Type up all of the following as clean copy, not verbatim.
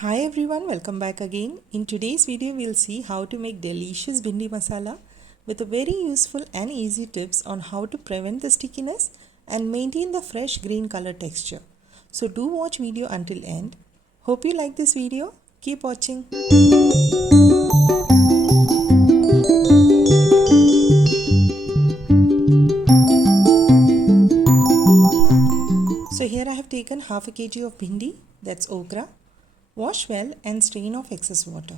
Hi everyone, welcome back again. In today's video, we'll see how to make delicious bhindi masala with a very useful and easy tips on how to prevent the stickiness and maintain the fresh green color texture. So do watch video until end. Hope you like this video. Keep watching. So here I have taken half a kg of bhindi, that's okra. Wash well and strain off excess water.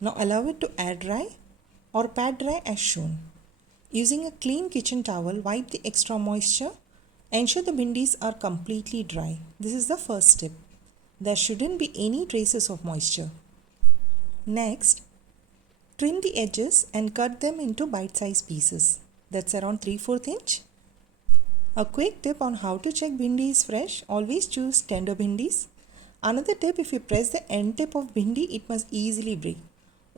Now allow it to air dry or pat dry as shown. Using a clean kitchen towel, wipe the extra moisture. Ensure the bhindis are completely dry. This is the first step. There shouldn't be any traces of moisture. Next, trim the edges and cut them into bite-sized pieces. That's around 3/4 inch. A quick tip on how to check bhindi is fresh, always choose tender bhindis. Another tip, if you press the end tip of bhindi, it must easily break.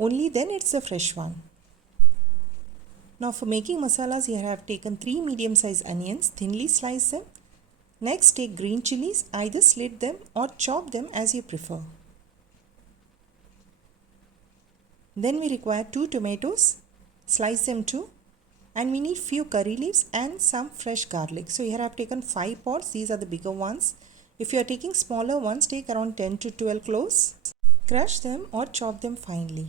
Only then it's the fresh one. Now for making masalas, here I have taken 3 medium-sized onions, thinly slice them. Next take green chilies, either slit them or chop them as you prefer. Then we require 2 tomatoes, slice them too. And we need few curry leaves and some fresh garlic. So here I have taken 5 pods, these are the bigger ones. If you are taking smaller ones, take around 10 to 12 cloves. Crush them or chop them finely.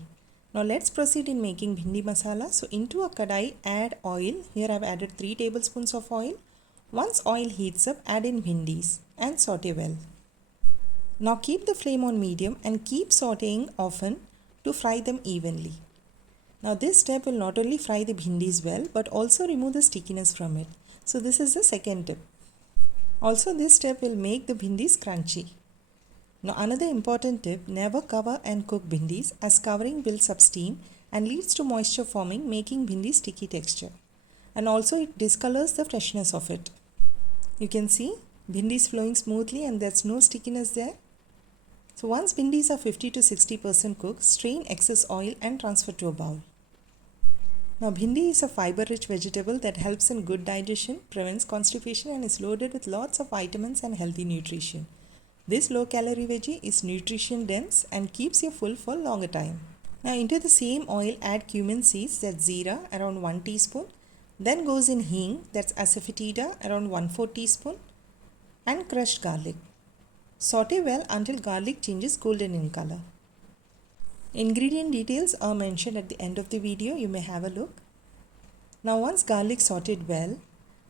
Now let's proceed in making bhindi masala. So into a kadai, add oil. Here I have added 3 tablespoons of oil. Once oil heats up, add in bhindis and saute well. Now keep the flame on medium and keep sauteing often to fry them evenly. Now this step will not only fry the bhindis well but also remove the stickiness from it. So this is the second tip. Also this step will make the bhindis crunchy. Now another important tip, never cover and cook bhindis as covering builds up steam and leads to moisture forming, making bhindi sticky texture. And also it discolors the freshness of it. You can see bhindis flowing smoothly and there's no stickiness there. So once bhindis are 50 to 60% cooked, strain excess oil and transfer to a bowl. Now bhindi is a fiber-rich vegetable that helps in good digestion, prevents constipation and is loaded with lots of vitamins and healthy nutrition. This low-calorie veggie is nutrition dense and keeps you full for longer time. Now into the same oil add cumin seeds, that's zira, around 1 teaspoon. Then goes in hing, that's asafoetida, around 1/4 teaspoon. And crushed garlic. Saute well until garlic changes golden in color. Ingredient details are mentioned at the end of the video. You may have a look. Now once garlic sauteed well,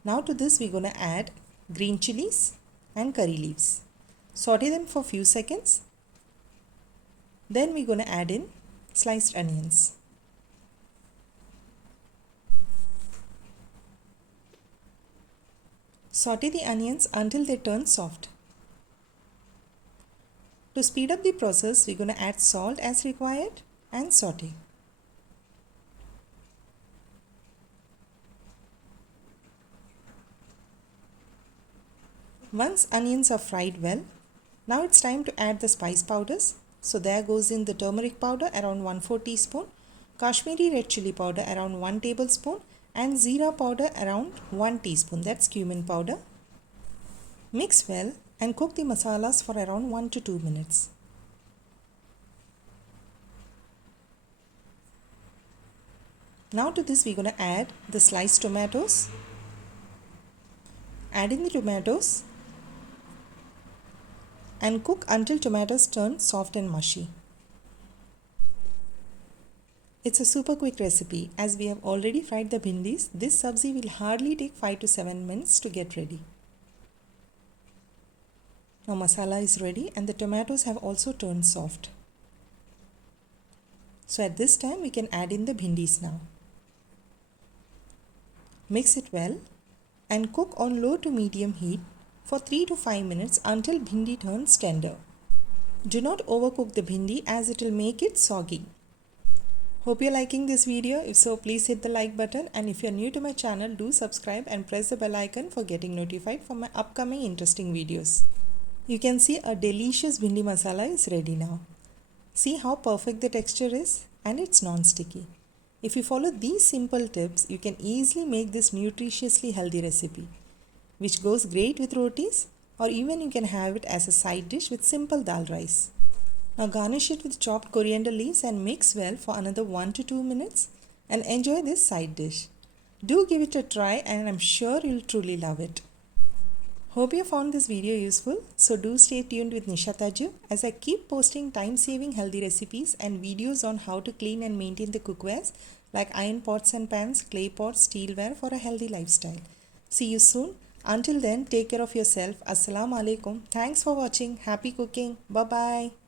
now to this we're going to add green chilies and curry leaves. Saute them for few seconds. Then we're going to add in sliced onions. Saute the onions until they turn soft. To speed up the process, we're going to add salt as required and saute. Once onions are fried well, now it's time to add the spice powders. So there goes in the turmeric powder around 1/4 teaspoon, Kashmiri red chili powder around 1 tablespoon and zira powder around 1 teaspoon, that's cumin powder. Mix well and cook the masalas for around 1 to 2 minutes. Now to this we're going to add the sliced tomatoes. Add in the tomatoes and cook until tomatoes turn soft and mushy. It's a super quick recipe. As we have already fried the bhindis, this sabzi will hardly take 5 to 7 minutes to get ready. Now masala is ready and the tomatoes have also turned soft. So at this time we can add in the bhindis now. Mix it well and cook on low to medium heat for 3 to 5 minutes until bhindi turns tender. Do not overcook the bhindi as it will make it soggy. Hope you're liking this video. If so, please hit the like button, and if you're new to my channel, do subscribe and press the bell icon for getting notified for my upcoming interesting videos. You can see a delicious bhindi masala is ready now. See how perfect the texture is, and it's non-sticky. If you follow these simple tips, you can easily make this nutritiously healthy recipe, which goes great with rotis, or even you can have it as a side dish with simple dal rice. Now garnish it with chopped coriander leaves and mix well for another 1 to 2 minutes and enjoy this side dish. Do give it a try and I'm sure you'll truly love it. Hope you found this video useful, so do stay tuned with Nisha Thaju as I keep posting time-saving healthy recipes and videos on how to clean and maintain the cookwares like iron pots and pans, clay pots, steelware for a healthy lifestyle. See you soon. Until then, take care of yourself. Assalamu alaikum. Thanks for watching. Happy cooking. Bye-bye.